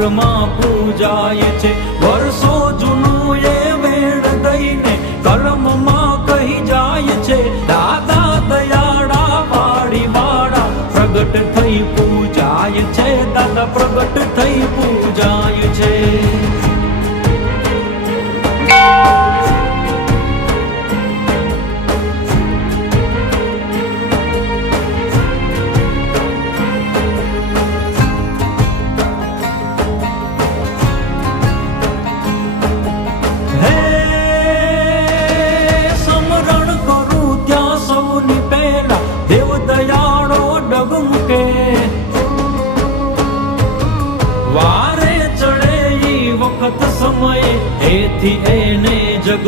ઘરમાં પૂજાય છે. વર્ષો જૂનું એ વેણ દઈને કર્મમાં કહી જાય છે. દાદા દયાળા વાડી વાળા પ્રગટ થઈ પૂજાય છે. દાદા પ્રગટ થઈ પૂજાય છે. દેવ દયાળો ડગમકે વારે ચડે ઈ વખત સમયે એથી એને જગ